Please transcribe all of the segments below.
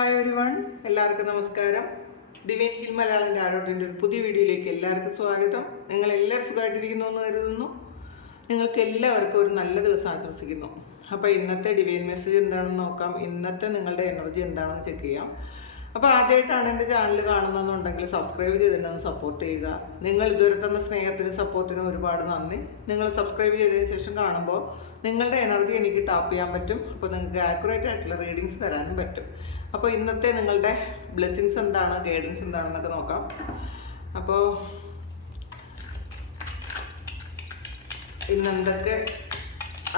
Hi everyone, എല്ലാവർക്കും നമസ്കാരം. Divine hill മലയാളൻ്റെ ആരോട്ടിൻ്റെ ഒരു പുതിയ വീഡിയോയിലേക്ക് എല്ലാവർക്കും സ്വാഗതം. നിങ്ങളെല്ലാവരും സുഖമായിട്ടിരിക്കുന്നു എന്ന് കരുതുന്നു. നിങ്ങൾക്ക് എല്ലാവർക്കും ഒരു നല്ല ദിവസം ആശംസിക്കുന്നു. അപ്പോൾ ഇന്നത്തെ ഡിവൈൻ മെസ്സേജ് എന്താണെന്ന് നോക്കാം. ഇന്നത്തെ നിങ്ങളുടെ എനർജി എന്താണെന്ന് ചെക്ക് ചെയ്യാം. അപ്പോൾ ആദ്യമായിട്ടാണ് എൻ്റെ ചാനൽ കാണുന്നതെന്നുണ്ടെങ്കിൽ സബ്സ്ക്രൈബ് ചെയ്തിട്ടൊന്ന് സപ്പോർട്ട് ചെയ്യുക. നിങ്ങൾ ഇതുവരെ തന്ന സ്നേഹത്തിനും സപ്പോർട്ടിനും ഒരുപാട് നന്ദി. നിങ്ങൾ സബ്സ്ക്രൈബ് ചെയ്തതിന് ശേഷം കാണുമ്പോൾ നിങ്ങളുടെ എനർജി എനിക്ക് ടാപ്പ് ചെയ്യാൻ പറ്റും. അപ്പോൾ നിങ്ങൾക്ക് ആക്യുറേറ്റ് ആയിട്ടുള്ള റീഡിങ്സ് തരാനും പറ്റും. അപ്പോൾ ഇന്നത്തെ നിങ്ങളുടെ ബ്ലെസ്സിങ്സ് എന്താണ്, ഗൈഡൻസ് എന്താണെന്നൊക്കെ നോക്കാം. അപ്പോൾ ഇന്നെന്തൊക്കെ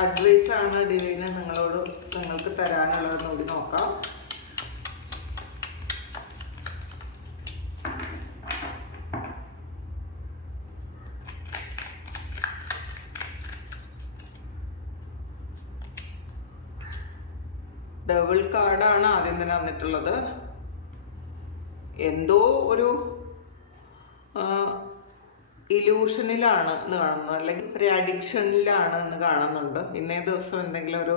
അഡ്വൈസാണ് ഡിവൈന് നിങ്ങൾക്ക് തരാനുള്ളതെന്ന് കൂടി നോക്കാം. ഡബിൾ കാർഡാണ് ആദ്യം തന്നെ വന്നിട്ടുള്ളത്. എന്തോ ഒരു ഇലൂഷനിലാണ് എന്ന് കാണുന്നത്, അല്ലെങ്കിൽ ഒരു അഡിക്ഷനിലാണ് എന്ന് കാണുന്നുണ്ട്. ഇന്നേ ദിവസം എന്തെങ്കിലും ഒരു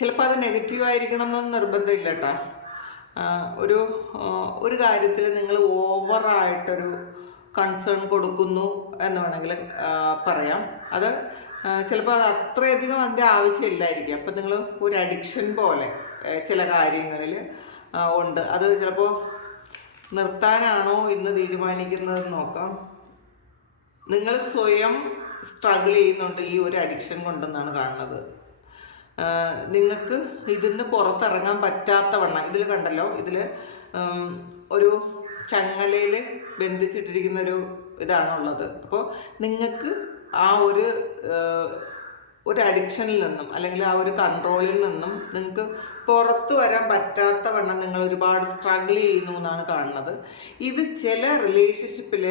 ചിലപ്പോൾ അത് നെഗറ്റീവായിരിക്കണം എന്നൊന്നും നിർബന്ധമില്ല കേട്ടോ. ഒരു കാര്യത്തിൽ നിങ്ങൾ ഓവറായിട്ടൊരു കൺസേൺ കൊടുക്കുന്നു എന്ന് വേണമെങ്കിൽ പറയാം. അത് ചിലപ്പോൾ അത് അത്രയധികം അതിൻ്റെ ആവശ്യമില്ലായിരിക്കും. അപ്പം നിങ്ങൾ ഒരു അഡിക്ഷൻ പോലെ ചില കാര്യങ്ങളിൽ ഉണ്ട്. അത് ചിലപ്പോൾ നിർത്താനാണോ ഇന്ന് തീരുമാനിക്കുന്നതെന്ന് നോക്കാം. നിങ്ങൾ സ്വയം സ്ട്രഗിൾ ചെയ്യുന്നുണ്ട് ഈ ഒരു അഡിക്ഷൻ കൊണ്ടെന്നാണ് കാണുന്നത്. നിങ്ങൾക്ക് ഇതിന്ന് പുറത്തിറങ്ങാൻ പറ്റാത്ത വണ്ണം, ഇതിൽ കണ്ടല്ലോ, ഇതിൽ ഒരു ചങ്ങലയിൽ ബന്ധിച്ചിട്ടിരിക്കുന്നൊരു ഇതാണുള്ളത്. അപ്പോൾ നിങ്ങൾക്ക് ആ ഒരു അഡിക്ഷനിൽ നിന്നും അല്ലെങ്കിൽ ആ ഒരു കൺട്രോളിൽ നിന്നും നിങ്ങൾക്ക് പുറത്തു വരാൻ പറ്റാത്ത വണ്ണം നിങ്ങൾ ഒരുപാട് സ്ട്രഗിൾ ചെയ്യുന്നു എന്നാണ് കാണുന്നത്. ഇത് ചില റിലേഷൻഷിപ്പിൽ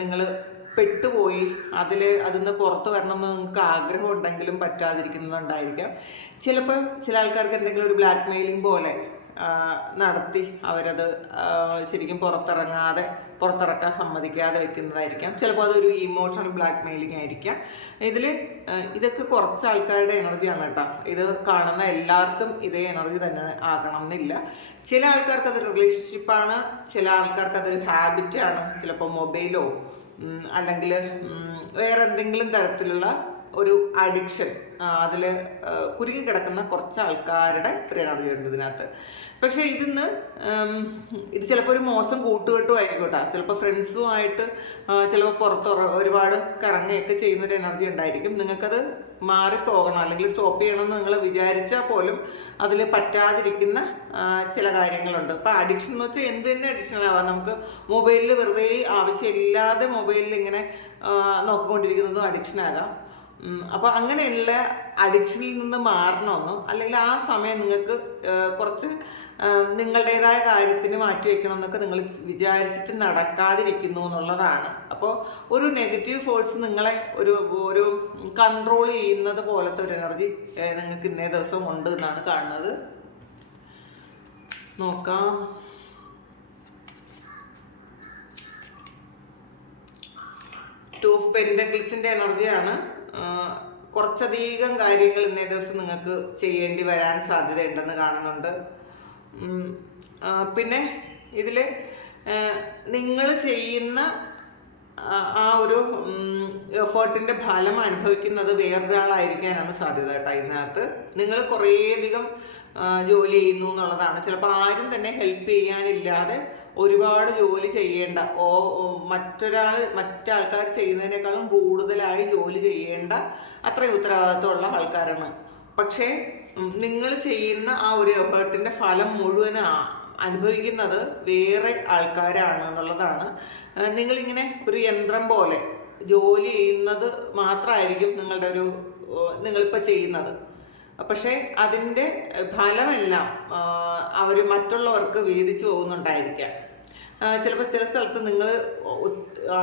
നിങ്ങൾ പെട്ടുപോയി അതിൽ പുറത്തു വരണം എന്ന് നിങ്ങൾക്ക് ആഗ്രഹം ഉണ്ടെങ്കിലും പറ്റാതിരിക്കുന്നുണ്ടായിരിക്കാം. ചിലപ്പോൾ ചില ആൾക്കാർക്ക് എന്തെങ്കിലും ഒരു ബ്ലാക്ക് മെയിലിംഗ് പോലെ നടത്തി അവരത് ശരിക്കും പുറത്തിറക്കാൻ സമ്മതിക്കാതെ വെക്കുന്നതായിരിക്കാം. ചിലപ്പോൾ അതൊരു ഇമോഷണൽ ബ്ലാക്ക് മെയിലിംഗ് ആയിരിക്കാം. ഇതൊക്കെ കുറച്ച് ആൾക്കാരുടെ എനർജിയാണ് കേട്ടോ. ഇത് കാണുന്ന എല്ലാവർക്കും ഇതേ എനർജി തന്നെ ആകണം എന്നില്ല. ചില ആൾക്കാർക്ക് അതൊരു റിലേഷൻഷിപ്പാണ്, ചില ആൾക്കാർക്ക് അതൊരു ഹാബിറ്റാണ്. ചിലപ്പോൾ മൊബൈലോ അല്ലെങ്കിൽ വേറെ എന്തെങ്കിലും തരത്തിലുള്ള ഒരു അഡിക്ഷൻ, അതിൽ കുരുങ്ങിക്കിടക്കുന്ന കുറച്ച് ആൾക്കാരുടെ ഒരു എനർജി ഉണ്ട് ഇതിനകത്ത്. പക്ഷേ ഇത് ചിലപ്പോൾ ഒരു മോശം കൂട്ടുകെട്ടും ആയിരിക്കും കേട്ടോ. ചിലപ്പോൾ ഫ്രണ്ട്സുമായിട്ട് ചിലപ്പോൾ ഒരുപാട് കറങ്ങുകയൊക്കെ ചെയ്യുന്നൊരു എനർജി ഉണ്ടായിരിക്കും. നിങ്ങൾക്കത് മാറിപ്പോകണം അല്ലെങ്കിൽ സ്റ്റോപ്പ് ചെയ്യണമെന്ന് നിങ്ങൾ വിചാരിച്ചാൽ പോലും അതിൽ പറ്റാതിരിക്കുന്ന ചില കാര്യങ്ങളുണ്ട്. ഇപ്പോൾ അഡിക്ഷൻ എന്ന് വെച്ചാൽ എന്ത് തന്നെ അഡിക്ഷനാവാം. നമുക്ക് മൊബൈലിൽ വെറുതെ ആവശ്യമില്ലാതെ മൊബൈലിൽ ഇങ്ങനെ നോക്കിക്കൊണ്ടിരിക്കുന്നതും അഡിക്ഷനാകാം. അപ്പോൾ അങ്ങനെയുള്ള അഡിക്ഷനിൽ നിന്ന് മാറണമെന്നോ അല്ലെങ്കിൽ ആ സമയം നിങ്ങൾക്ക് കുറച്ച് നിങ്ങളുടേതായ കാര്യത്തിന് മാറ്റി വയ്ക്കണം എന്നൊക്കെ നിങ്ങൾ വിചാരിച്ചിട്ട് നടക്കാതിരിക്കുന്നു എന്നുള്ളതാണ്. അപ്പോൾ ഒരു നെഗറ്റീവ് ഫോഴ്സ് നിങ്ങളെ ഒരു കൺട്രോൾ ചെയ്യുന്നത് പോലത്തെ ഒരു എനർജി നിങ്ങൾക്ക് ഇന്നേ ദിവസം ഉണ്ട് എന്നാണ് കാണുന്നത്. നോക്കാം. ടു ഓഫ് പെന്റക്കിൾസിൻ്റെ എനർജിയാണ്. കുറച്ചധികം കാര്യങ്ങൾ ഇന്നേ ദിവസം നിങ്ങൾക്ക് ചെയ്യേണ്ടി വരാൻ സാധ്യതയുണ്ടെന്ന് കാണുന്നുണ്ട്. പിന്നെ ഇതിൽ നിങ്ങൾ ചെയ്യുന്ന ആ ഒരു എഫേർട്ടിൻ്റെ ഫലം അനുഭവിക്കുന്നത് വേറൊരാളായിരിക്കാനാണ് സാധ്യത കേട്ടോ. ഇതിനകത്ത് നിങ്ങൾ കുറേയധികം ജോലി ചെയ്യുന്നു എന്നുള്ളതാണ്. ചിലപ്പോൾ ആരും തന്നെ ഹെൽപ്പ് ചെയ്യാനില്ലാതെ ഒരുപാട് ജോലി ചെയ്യേണ്ട, മറ്റാൾക്കാർ ചെയ്യുന്നതിനേക്കാളും കൂടുതലായി ജോലി ചെയ്യേണ്ട അത്രയും ഉത്തരവാദിത്വമുള്ള ആൾക്കാരാണ്. പക്ഷേ നിങ്ങൾ ചെയ്യുന്ന ആ ഒരു എഫേർട്ടിൻ്റെ ഫലം മുഴുവൻ അനുഭവിക്കുന്നത് വേറെ ആൾക്കാരാണ് എന്നുള്ളതാണ്. നിങ്ങളിങ്ങനെ ഒരു യന്ത്രം പോലെ ജോലി ചെയ്യുന്നത് മാത്രമായിരിക്കും നിങ്ങളിപ്പോൾ ചെയ്യുന്നത്. പക്ഷേ അതിൻ്റെ ഫലമെല്ലാം അവർ മറ്റുള്ളവർക്ക് വീതിച്ചു പോകുന്നുണ്ടായിരിക്കാം. ചിലപ്പോൾ ചില സ്ഥലത്ത് നിങ്ങൾ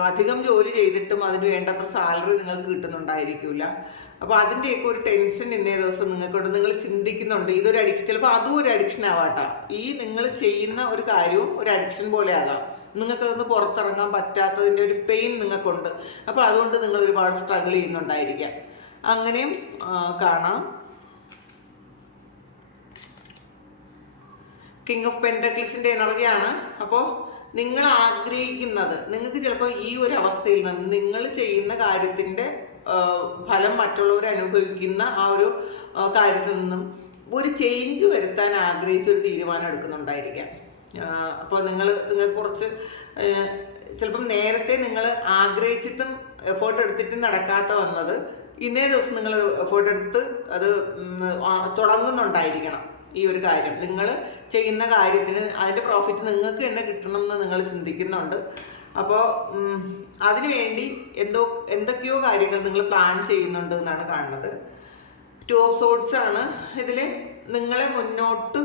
അധികം ജോലി ചെയ്തിട്ടും അതിന് വേണ്ടത്ര സാലറി നിങ്ങൾക്ക് കിട്ടുന്നുണ്ടായിരിക്കില്ല. അപ്പോൾ അതിൻ്റെയൊക്കെ ഒരു ടെൻഷൻ ഇന്നേ ദിവസം നിങ്ങൾക്കുണ്ട്. നിങ്ങൾ ചിന്തിക്കുന്നുണ്ട് ഇതൊരു അഡിക്ഷൻ, ചിലപ്പോൾ അതും ഒരു അഡിക്ഷൻ ആവാട്ടോ. ഈ നിങ്ങൾ ചെയ്യുന്ന ഒരു കാര്യവും ഒരു അഡിക്ഷൻ പോലെ ആകാം. നിങ്ങൾക്കതൊന്ന് പുറത്തിറങ്ങാൻ പറ്റാത്തതിൻ്റെ ഒരു പെയിൻ നിങ്ങൾക്കുണ്ട്. അപ്പോൾ അതുകൊണ്ട് നിങ്ങൾ ഒരുപാട് സ്ട്രഗിൾ ചെയ്യുന്നുണ്ടായിരിക്കാം. അങ്ങനെയും കാണാം. കിങ് ഓഫ് പെൻറ്റക്കിൾസിൻ്റെ എനർജിയാണ്. അപ്പോൾ നിങ്ങൾ ആഗ്രഹിക്കുന്നത്, നിങ്ങൾക്ക് ചിലപ്പോൾ ഈ ഒരു അവസ്ഥയിൽ നിന്ന് നിങ്ങൾ ചെയ്യുന്ന കാര്യത്തിൻ്റെ ഫലം മറ്റുള്ളവർ അനുഭവിക്കുന്ന ആ ഒരു കാര്യത്തിൽ നിന്നും ഒരു ചേഞ്ച് വരുത്താൻ ആഗ്രഹിച്ചൊരു തീരുമാനം എടുക്കുന്നുണ്ടായിരിക്കാം. അപ്പോൾ നിങ്ങൾ കുറച്ച് ചിലപ്പം നേരത്തെ നിങ്ങൾ ആഗ്രഹിച്ചിട്ടും എഫേർട്ട് എടുത്തിട്ടും നടക്കാത്ത വന്നത് ഇന്നേ ദിവസം നിങ്ങൾ എഫേർട്ട് എടുത്ത് അത് തുടങ്ങുന്നുണ്ടായിരിക്കണം. ഈ ഒരു കാര്യം നിങ്ങൾ ചെയ്യുന്ന കാര്യത്തിന് അതിൻ്റെ പ്രോഫിറ്റ് നിങ്ങൾക്ക് തന്നെ കിട്ടണം എന്ന് നിങ്ങൾ ചിന്തിക്കുന്നുണ്ട്. അപ്പോൾ അതിനുവേണ്ടി എന്തൊക്കെയോ കാര്യങ്ങൾ നിങ്ങൾ പ്ലാൻ ചെയ്യുന്നുണ്ട് എന്നാണ് കാണുന്നത്. 2 of Swords ആണ് ഇതിൽ. നിങ്ങളെ മുന്നോട്ട്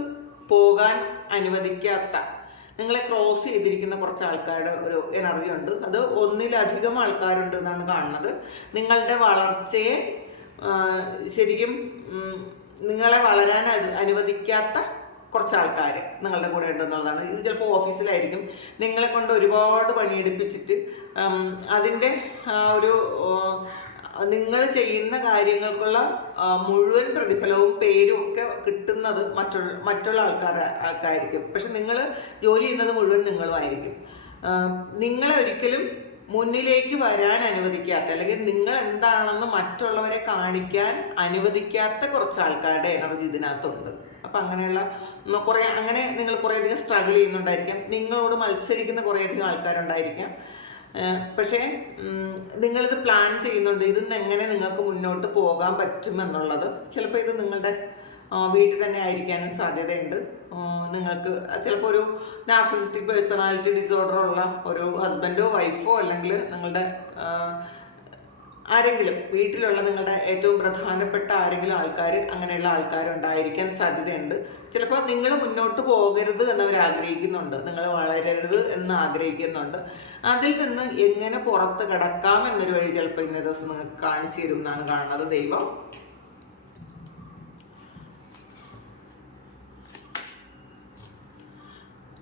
പോകാൻ അനുവദിക്കാത്ത, നിങ്ങളെ ക്രോസ് ചെയ്തിരിക്കുന്ന കുറച്ച് ആൾക്കാരുടെ ഒരു എനർജി ഉണ്ട്. അത് ഒന്നിലധികം ആൾക്കാരുണ്ട് എന്നാണ് കാണുന്നത്. നിങ്ങളുടെ വളർച്ചയെ ശരിക്കും നിങ്ങളെ വളരാൻ അനുവദിക്കാത്ത കുറച്ച് ആൾക്കാർ നിങ്ങളുടെ കൂടെ ഉണ്ടെന്നുള്ളതാണ്. ഇത് ചിലപ്പോൾ ഓഫീസിലായിരിക്കും. നിങ്ങളെ കൊണ്ട് ഒരുപാട് പണിയെടുപ്പിച്ചിട്ട് അതിൻ്റെ ഒരു നിങ്ങൾ ചെയ്യുന്ന കാര്യങ്ങൾക്കുള്ള മുഴുവൻ പ്രതിഫലവും പേരും ഒക്കെ കിട്ടുന്നത് മറ്റുള്ള ആൾക്കാരായിരിക്കും. പക്ഷെ നിങ്ങൾ ജോലി ചെയ്യുന്നത് മുഴുവൻ നിങ്ങളുമായിരിക്കും. നിങ്ങളെ ഒരിക്കലും മുന്നിലേക്ക് വരാൻ അനുവദിക്കാത്ത, അല്ലെങ്കിൽ നിങ്ങൾ എന്താണെന്ന് മറ്റുള്ളവരെ കാണിക്കാൻ അനുവദിക്കാത്ത കുറച്ച് ആൾക്കാരുടെ എനർജി ഇതിനകത്തുണ്ട്. അപ്പം അങ്ങനെയുള്ള അങ്ങനെ നിങ്ങൾ കുറേയധികം സ്ട്രഗിൾ ചെയ്യുന്നുണ്ടായിരിക്കാം. നിങ്ങളോട് മത്സരിക്കുന്ന കുറേയധികം ആൾക്കാരുണ്ടായിരിക്കാം. പക്ഷേ നിങ്ങളിത് പ്ലാൻ ചെയ്യുന്നുണ്ട്, ഇതിന്ന് എങ്ങനെ നിങ്ങൾക്ക് മുന്നോട്ട് പോകാൻ പറ്റുമെന്നുള്ളത്. ചിലപ്പോൾ ഇത് നിങ്ങളുടെ വീട്ടിൽ തന്നെ ആയിരിക്കാനും സാധ്യതയുണ്ട്. നിങ്ങൾക്ക് ചിലപ്പോൾ ഒരു നാർസിസിസ്റ്റിക് പേഴ്സണാലിറ്റി ഡിസോർഡർ ഉള്ള ഒരു ഹസ്ബൻഡോ വൈഫോ, അല്ലെങ്കിൽ നിങ്ങളുടെ ആരെങ്കിലും വീട്ടിലുള്ള നിങ്ങളുടെ ഏറ്റവും പ്രധാനപ്പെട്ട ആരെങ്കിലും ആൾക്കാർ, അങ്ങനെയുള്ള ആൾക്കാരുണ്ടായിരിക്കാൻ സാധ്യതയുണ്ട്. ചിലപ്പോൾ നിങ്ങൾ മുന്നോട്ട് പോകരുത് എന്നവർ ആഗ്രഹിക്കുന്നുണ്ട്, നിങ്ങൾ വളരരുത് എന്ന് ആഗ്രഹിക്കുന്നുണ്ട്. അതിൽ നിന്ന് എങ്ങനെ പുറത്ത് കിടക്കാം എന്നൊരു വഴി ചിലപ്പോൾ ഇന്നേ ദിവസം നിങ്ങൾക്ക് കാണിച്ചു തരും എന്നാണ് കാണുന്നത് ദൈവം.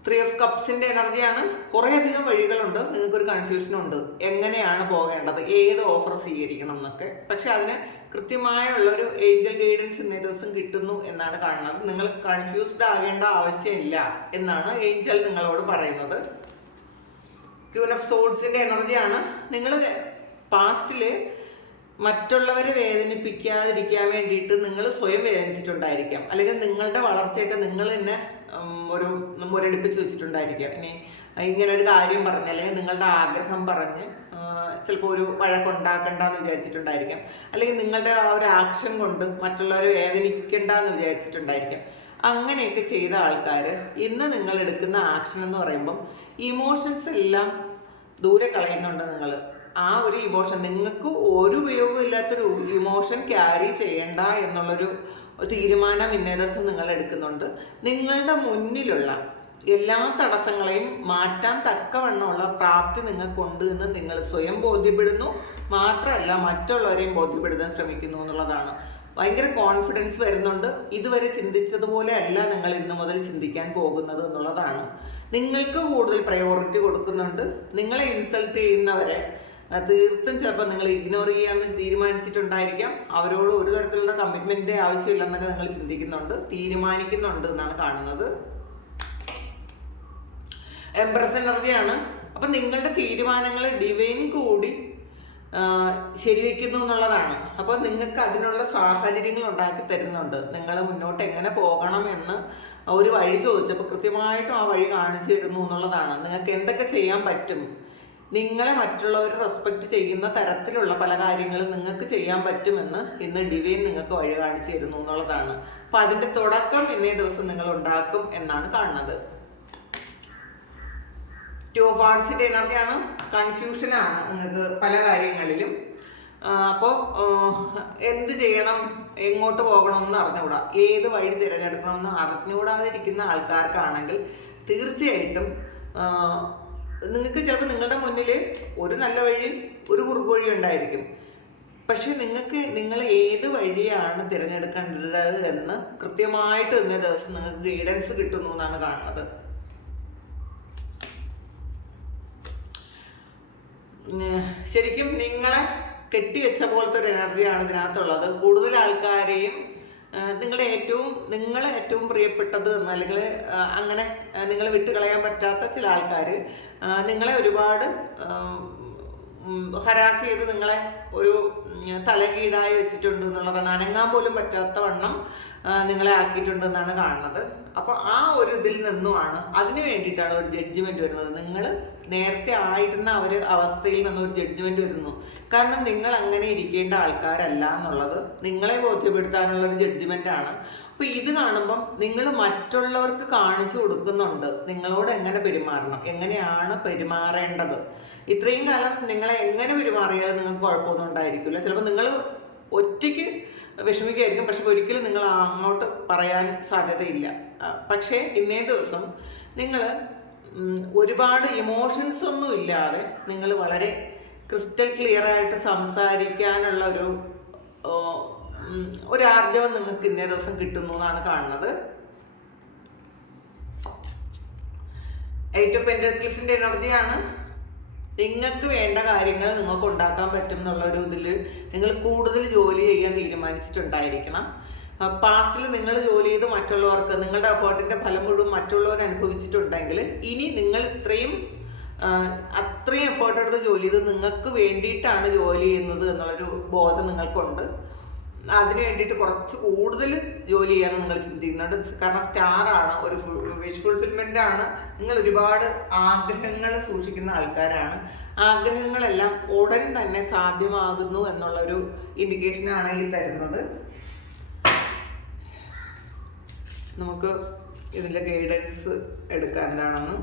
3 of Cupsന്റെ എനർജിയാണ്. കുറേയധികം വഴികളുണ്ട്, നിങ്ങൾക്കൊരു കൺഫ്യൂഷനുണ്ട് എങ്ങനെയാണ് പോകേണ്ടത്, ഏത് ഓഫർ സ്വീകരിക്കണം എന്നൊക്കെ. പക്ഷെ അതിന് കൃത്യമായുള്ളൊരു ഏഞ്ചൽ ഗൈഡൻസ് ഇന്നേ ദിവസം കിട്ടുന്നു എന്നാണ് കാണുന്നത്. നിങ്ങൾ കൺഫ്യൂസ്ഡ് ആകേണ്ട ആവശ്യമില്ല എന്നാണ് ഏഞ്ചൽ നിങ്ങളോട് പറയുന്നത്. ക്യൂൻ ഓഫ് സോഡ്സിൻ്റെ എനർജിയാണ്. നിങ്ങൾ പാസ്റ്റിൽ മറ്റുള്ളവരെ വേദനിപ്പിക്കാതിരിക്കാൻ വേണ്ടിയിട്ട് നിങ്ങൾ സ്വയം വേദനിച്ചിട്ടുണ്ടായിരിക്കാം, അല്ലെങ്കിൽ നിങ്ങളുടെ വളർച്ചയൊക്കെ നിങ്ങൾ തന്നെ ഒരു മുരടിപ്പിച്ച് വെച്ചിട്ടുണ്ടായിരിക്കാം. ഇനി ഇങ്ങനെ ഒരു കാര്യം പറഞ്ഞ്, അല്ലെങ്കിൽ നിങ്ങളുടെ ആഗ്രഹം പറഞ്ഞ് ചിലപ്പോൾ ഒരു വഴക്കുണ്ടാക്കണ്ടെന്ന് വിചാരിച്ചിട്ടുണ്ടായിരിക്കാം, അല്ലെങ്കിൽ നിങ്ങളുടെ ആ ഒരു ആക്ഷൻ കൊണ്ട് മറ്റുള്ളവരെ വേദനിക്കണ്ടെന്ന് വിചാരിച്ചിട്ടുണ്ടായിരിക്കാം. അങ്ങനെയൊക്കെ ചെയ്ത ആൾക്കാർ ഇന്ന് നിങ്ങൾ എടുക്കുന്ന ആക്ഷൻ എന്ന് പറയുമ്പം ഇമോഷൻസ് എല്ലാം ദൂരെ കളയുന്നുണ്ട്. നിങ്ങൾ ആ ഒരു ഇമോഷൻ, നിങ്ങൾക്ക് ഒരു ഉപയോഗമില്ലാത്തൊരു ഇമോഷൻ ക്യാരി ചെയ്യണ്ട എന്നുള്ളൊരു തീരുമാനം ഇന്നേ ദിവസം നിങ്ങൾ എടുക്കുന്നുണ്ട്. നിങ്ങളുടെ മുന്നിലുള്ള എല്ലാ തടസ്സങ്ങളെയും മാറ്റാൻ തക്കവണ്ണമുള്ള പ്രാപ്തി നിങ്ങൾക്കുണ്ട് എന്ന് നിങ്ങൾ സ്വയം ബോധ്യപ്പെടുന്നു. മാത്രമല്ല മറ്റുള്ളവരെയും ബോധ്യപ്പെടുത്താൻ ശ്രമിക്കുന്നു എന്നുള്ളതാണ്. ഭയങ്കര കോൺഫിഡൻസ് വരുന്നുണ്ട്. ഇതുവരെ ചിന്തിച്ചതുപോലെ അല്ല നിങ്ങൾ ഇന്നു മുതൽ ചിന്തിക്കാൻ പോകുന്നത് എന്നുള്ളതാണ്. നിങ്ങൾക്ക് കൂടുതൽ പ്രയോറിറ്റി കൊടുക്കുന്നുണ്ട്. നിങ്ങളെ ഇൻസൾട്ട് ചെയ്യുന്നവരെ തീർത്തും ചിലപ്പോൾ നിങ്ങൾ ഇഗ്നോർ ചെയ്യാമെന്ന് തീരുമാനിച്ചിട്ടുണ്ടായിരിക്കാം. അവരോട് ഒരു തരത്തിലുള്ള കമ്മിറ്റ്മെൻറ്റിൻ്റെ ആവശ്യമില്ലെന്നൊക്കെ നിങ്ങൾ ചിന്തിക്കുന്നുണ്ട്, തീരുമാനിക്കുന്നുണ്ട് എന്നാണ് കാണുന്നത്. എംപ്രസ് എനർജിയാണ്. അപ്പം നിങ്ങളുടെ തീരുമാനങ്ങൾ ഡിവൈൻ കൂടി ശരിവെക്കുന്നു എന്നുള്ളതാണ്. അപ്പോൾ നിങ്ങൾക്ക് അതിനുള്ള സാഹചര്യങ്ങൾ ഉണ്ടാക്കി തരുന്നുണ്ട്. നിങ്ങൾ മുന്നോട്ട് എങ്ങനെ പോകണം എന്ന് ഒരു വഴി ചോദിച്ചപ്പോൾ കൃത്യമായിട്ടും ആ വഴി കാണിച്ചു തരുന്നു എന്നുള്ളതാണ്. നിങ്ങൾക്ക് എന്തൊക്കെ ചെയ്യാൻ പറ്റും, നിങ്ങളെ മറ്റുള്ളവർ റെസ്പെക്റ്റ് ചെയ്യുന്ന തരത്തിലുള്ള പല കാര്യങ്ങളും നിങ്ങൾക്ക് ചെയ്യാൻ പറ്റുമെന്ന് ഇന്ന് ഡിവൈൻ നിങ്ങൾക്ക് വഴി കാണിച്ചു തരുന്നു എന്നുള്ളതാണ്. അപ്പം അതിൻ്റെ തുടക്കം ഇന്നേ ദിവസം നിങ്ങൾ ഉണ്ടാക്കും എന്നാണ് കാണുന്നത്. 2 of Wandsന്റെ എനർജിയാണ്. കൺഫ്യൂഷനാണ് നിങ്ങൾക്ക് പല കാര്യങ്ങളിലും. അപ്പോൾ എന്ത് ചെയ്യണം, എങ്ങോട്ട് പോകണമെന്ന് അറിഞ്ഞുകൂടാ, ഏത് വഴി തിരഞ്ഞെടുക്കണമെന്ന് അറിഞ്ഞുകൂടാതിരിക്കുന്ന ആൾക്കാർക്കാണെങ്കിൽ തീർച്ചയായിട്ടും നിങ്ങൾക്ക് ചിലപ്പോൾ നിങ്ങളുടെ മുന്നിൽ ഒരു നല്ല വഴിയും ഒരു കുറുക്ക് വഴി ഉണ്ടായിരിക്കും. പക്ഷെ നിങ്ങൾ ഏത് വഴിയാണ് തിരഞ്ഞെടുക്കേണ്ടത് എന്ന് കൃത്യമായിട്ട് ഇന്നേ ദിവസം നിങ്ങൾക്ക് ഗൈഡൻസ് കിട്ടുന്നു എന്നാണ് കാണുന്നത്. ശരിക്കും നിങ്ങളെ കെട്ടിവെച്ച പോലത്തെ ഒരു എനർജിയാണ് ഇതിനകത്തുള്ളത്. കൂടുതൽ ആൾക്കാരെയും നിങ്ങളെ ഏറ്റവും പ്രിയപ്പെട്ടത് എന്ന്, അല്ലെങ്കിൽ അങ്ങനെ നിങ്ങളെ വിട്ടുകളയാൻ പറ്റാത്ത ചില ആൾക്കാർ നിങ്ങളെ ഒരുപാട് ഹരാസ് ചെയ്ത് നിങ്ങളെ ഒരു തലകീഴായി വെച്ചിട്ടുണ്ട് എന്നുള്ളതാണ്. അനങ്ങാൻ പോലും പറ്റാത്ത വണ്ണം നിങ്ങളെ ആക്കിയിട്ടുണ്ട് എന്നാണ് കാണുന്നത്. അപ്പോൾ ആ ഒരു ഇതിൽ നിന്നുമാണ്, അതിന് വേണ്ടിയിട്ടാണ് ഒരു ജഡ്ജ്മെന്റ് വരുന്നത്. നിങ്ങൾ നേരത്തെ ആയിരുന്ന ഒരു അവസ്ഥയിൽ നിന്ന് ഒരു ജഡ്ജ്മെന്റ് വരുന്നു. കാരണം നിങ്ങൾ അങ്ങനെ ഇരിക്കേണ്ട ആൾക്കാരല്ല എന്നുള്ളത് നിങ്ങളെ ബോധ്യപ്പെടുത്താനുള്ള ഒരു ജഡ്ജ്മെന്റ് ആണ്. അപ്പോൾ ഇത് കാണുമ്പം നിങ്ങൾ മറ്റുള്ളവർക്ക് കാണിച്ചു കൊടുക്കുന്നുണ്ട് നിങ്ങളോട് എങ്ങനെ പെരുമാറണം, എങ്ങനെയാണ് പെരുമാറേണ്ടത്. ഇത്രയും കാലം നിങ്ങളെ എങ്ങനെ പെരുമാറിയാലും നിങ്ങൾക്ക് കുഴപ്പമൊന്നും ഉണ്ടായിരിക്കില്ല. ചിലപ്പോൾ നിങ്ങൾ ഒറ്റയ്ക്ക് വിഷമിക്കായിരിക്കും, പക്ഷെ ഒരിക്കലും നിങ്ങൾ അങ്ങോട്ട് പറയാൻ സാധ്യതയില്ല. പക്ഷേ ഇന്നേ ദിവസം നിങ്ങൾ ഒരുപാട് ഇമോഷൻസ് ഒന്നും ഇല്ലാതെ നിങ്ങൾ വളരെ ക്രിസ്റ്റൽ ക്ലിയർ ആയിട്ട് സംസാരിക്കാനുള്ള ഒരു ആർജവം നിങ്ങൾക്ക് ഇന്നേ ദിവസം കിട്ടുന്നു എന്നാണ് കാണുന്നത്. 8 ഓഫ് പെന്റക്കിൾസിന്റെ എനർജിയാണ്. നിങ്ങൾക്ക് വേണ്ട കാര്യങ്ങൾ നിങ്ങൾക്ക് ഉണ്ടാക്കാൻ പറ്റും എന്നുള്ള ഒരു ഇതിൽ നിങ്ങൾ കൂടുതൽ ജോലി ചെയ്യാൻ തീരുമാനിച്ചിട്ടുണ്ടായിരിക്കണം. പാസ്റ്റിൽ നിങ്ങൾ ജോലി ചെയ്ത് മറ്റുള്ളവർക്ക് നിങ്ങളുടെ എഫേർട്ടിന്റെ ഫലം മുഴുവൻ മറ്റുള്ളവർ അനുഭവിച്ചിട്ടുണ്ടെങ്കിൽ ഇനി നിങ്ങൾ അത്രയും എഫേർട്ട് എടുത്ത് ജോലി ചെയ്ത് നിങ്ങൾക്ക് വേണ്ടിയിട്ടാണ് ജോലി ചെയ്യുന്നത് എന്നുള്ളൊരു ബോധം നിങ്ങൾക്കുണ്ട്. അതിന് വേണ്ടിയിട്ട് കുറച്ച് കൂടുതൽ ജോലി ചെയ്യാൻ നിങ്ങൾ ചിന്തിക്കുന്നുണ്ട്. കാരണം സ്റ്റാർ ആണ്, ഒരു വിഷ് ഫുൾഫിൽമെന്റ് ആണ്. നിങ്ങൾ ഒരുപാട് ആഗ്രഹങ്ങൾ സൂക്ഷിക്കുന്ന ആൾക്കാരാണ്. ആഗ്രഹങ്ങളെല്ലാം ഉടൻ തന്നെ സാധ്യമാകുന്നു എന്നുള്ളൊരു ഇൻഡിക്കേഷനാണ് ഈ തരുന്നത്. നമുക്ക് ഇതിൻ്റെ ഗൈഡൻസ് എടുക്കാൻ എന്താണെന്ന്.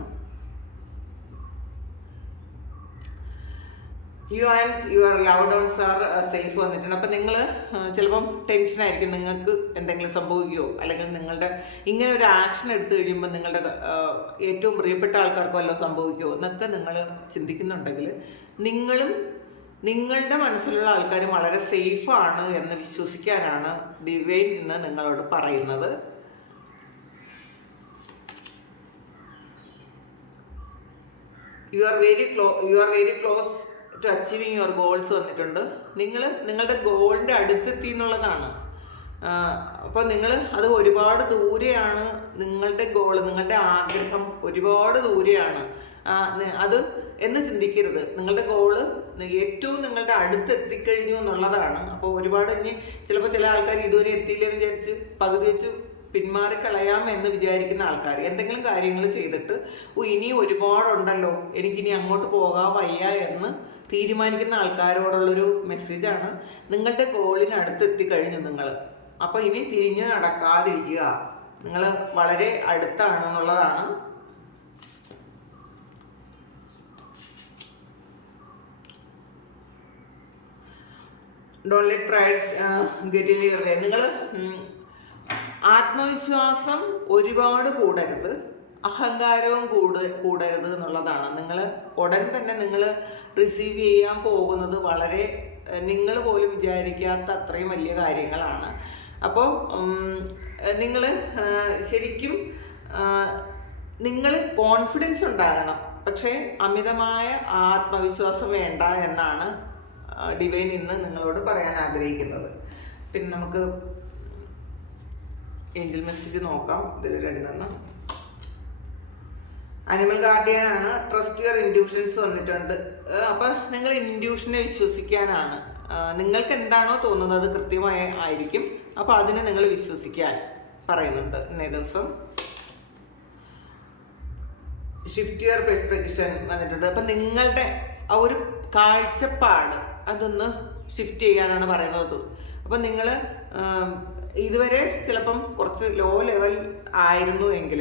You and your loved ones are safe വന്നിട്ടുണ്ട്. അപ്പം നിങ്ങൾ ചിലപ്പം ടെൻഷനായിരിക്കും, നിങ്ങൾക്ക് എന്തെങ്കിലും സംഭവിക്കുമോ, അല്ലെങ്കിൽ നിങ്ങളുടെ ഇങ്ങനെ ഒരു ആക്ഷൻ എടുത്തു കഴിയുമ്പോൾ നിങ്ങളുടെ ഏറ്റവും പ്രിയപ്പെട്ട ആൾക്കാർക്ക് വല്ലതും സംഭവിക്കുമോ എന്നൊക്കെ നിങ്ങൾ ചിന്തിക്കുന്നുണ്ടെങ്കിൽ നിങ്ങളുടെ മനസ്സിലുള്ള ആൾക്കാരും വളരെ സേഫാണ് എന്ന് വിശ്വസിക്കാനാണ് ഡിവൈൻ ഇന്ന് നിങ്ങളോട് പറയുന്നത്. You are very close to achieving your goals വന്നിട്ടുണ്ട്. നിങ്ങളുടെ ഗോളിൻ്റെ അടുത്തെത്തി എന്നുള്ളതാണ്. അപ്പോൾ അത് ഒരുപാട് ദൂരെയാണ്. നിങ്ങളുടെ ഗോള്, നിങ്ങളുടെ ആഗ്രഹം ഒരുപാട് ദൂരെയാണ് അത് എന്ന് ചിന്തിക്കരുത്. നിങ്ങളുടെ ഗോള് ഏറ്റവും നിങ്ങളുടെ അടുത്തെത്തിക്കഴിഞ്ഞു എന്നുള്ളതാണ്. അപ്പോൾ ഒരുപാട് ഇനി ചിലപ്പോൾ ചില ആൾക്കാർ ഇതുവരെ എത്തിയില്ലെന്ന് വിചാരിച്ച് പകുതി വെച്ച് പിന്മാറിക്കളയാം എന്ന് വിചാരിക്കുന്ന ആൾക്കാർ എന്തെങ്കിലും കാര്യങ്ങൾ ചെയ്തിട്ട് ഇനി ഒരുപാടുണ്ടല്ലോ, എനിക്കിനി അങ്ങോട്ട് പോകാൻ വയ്യ എന്ന് തീരുമാനിക്കുന്ന ആൾക്കാരോടുള്ളൊരു മെസ്സേജാണ്. നിങ്ങളുടെ ഗോളിന് അടുത്തെത്തിക്കഴിഞ്ഞു നിങ്ങൾ. അപ്പോൾ ഇനി തിരിഞ്ഞ് നടക്കാതിരിക്കുക, നിങ്ങൾ വളരെ അടുത്താണെന്നുള്ളതാണ്. Don't let pride get in your way. നിങ്ങൾ ആത്മവിശ്വാസം ഒരുപാട് കൂടരുത്, അഹങ്കാരവും കൂടരുത് എന്നുള്ളതാണ്. നിങ്ങൾ ഉടൻ തന്നെ നിങ്ങൾ റിസീവ് ചെയ്യാൻ പോകുന്നത് വളരെ നിങ്ങൾ പോലും വിചാരിക്കാത്ത അത്രയും വലിയ കാര്യങ്ങളാണ്. അപ്പോൾ നിങ്ങൾ ശരിക്കും നിങ്ങൾ കോൺഫിഡൻസ് ഉണ്ടാകണം, പക്ഷേ അമിതമായ ആത്മവിശ്വാസം വേണ്ട എന്നാണ് ഡിവൈൻ ഇന്ന് നിങ്ങളോട് പറയാൻ ആഗ്രഹിക്കുന്നത്. പിന്നെ നമുക്ക് ഏഞ്ചൽ മെസ്സേജ് നോക്കാം. ഇതിൽ 2 അനിമൽ ഗാർഡിയൻ ആണ്. ട്രസ്റ്റ് യുവർ ഇൻഡ്യൂഷൻസ് വന്നിട്ടുണ്ട്. അപ്പം നിങ്ങൾ ഇൻഡ്യൂഷനെ വിശ്വസിക്കാനാണ്. നിങ്ങൾക്ക് എന്താണോ തോന്നുന്നത് കൃത്യമായി ആയിരിക്കും. അപ്പോൾ അതിനെ നിങ്ങൾ വിശ്വസിക്കാൻ പറയുന്നുണ്ട് ഇന്നേ ദിവസം. ഷിഫ്റ്റ് യുവർ പെർസ്പെക്ഷൻ വന്നിട്ടുണ്ട്. അപ്പം നിങ്ങളുടെ ആ ഒരു കാഴ്ചപ്പാട് അതൊന്ന് ഷിഫ്റ്റ് ചെയ്യാനാണ് പറയുന്നത്. അപ്പം നിങ്ങൾ ഇതുവരെ ചിലപ്പം കുറച്ച് ലോ ലെവൽ ആയിരുന്നു എങ്കിൽ,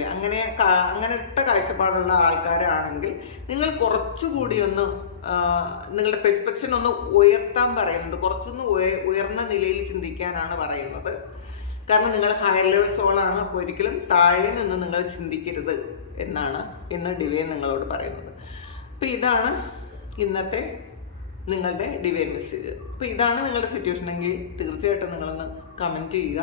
അങ്ങനത്തെ കാഴ്ചപ്പാടുള്ള ആൾക്കാരാണെങ്കിൽ നിങ്ങൾ കുറച്ചുകൂടി ഒന്ന് നിങ്ങളുടെ പെർസ്പെക്ഷൻ ഒന്ന് ഉയർത്താൻ പറയുന്നുണ്ട്. കുറച്ചൊന്ന് ഉയർന്ന നിലയിൽ ചിന്തിക്കാനാണ് പറയുന്നത്. കാരണം നിങ്ങൾ ഹയർ ലെവൽ സോളാണ്. അപ്പോൾ ഒരിക്കലും താഴെ നിന്ന് നിങ്ങൾ ചിന്തിക്കരുത് എന്നാണ് ഇന്ന് ഡിവൈൻ നിങ്ങളോട് പറയുന്നത്. അപ്പോൾ ഇതാണ് ഇന്നത്തെ നിങ്ങളുടെ ഡിവൈൻ മെസ്സേജ്. അപ്പോൾ ഇതാണ് നിങ്ങളുടെ സിറ്റുവേഷൻ എങ്കിൽ തീർച്ചയായിട്ടും നിങ്ങളൊന്ന് കമൻറ്റ് ചെയ്യുക.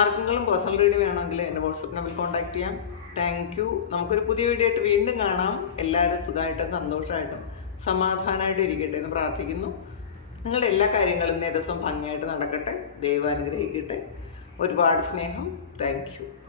ആർക്കെങ്കിലും പേഴ്സണൽ റീഡിംഗ് വേണമെങ്കിൽ എൻ്റെ വാട്സപ്പ് നമ്പറിൽ കോൺടാക്ട് ചെയ്യാം. Thank you. നമുക്കൊരു പുതിയ വീഡിയോ ആയിട്ട് വീണ്ടും കാണാം. എല്ലാവരും സുഖമായിട്ടും സന്തോഷമായിട്ടും സമാധാനമായിട്ട് ഇരിക്കട്ടെ എന്ന് പ്രാർത്ഥിക്കുന്നു. നിങ്ങളുടെ എല്ലാ കാര്യങ്ങളും ഇന്നേ ദിവസം ഭംഗിയായിട്ട് നടക്കട്ടെ. ദൈവം അനുഗ്രഹിക്കട്ടെ. ഒരുപാട് സ്നേഹം. Thank you.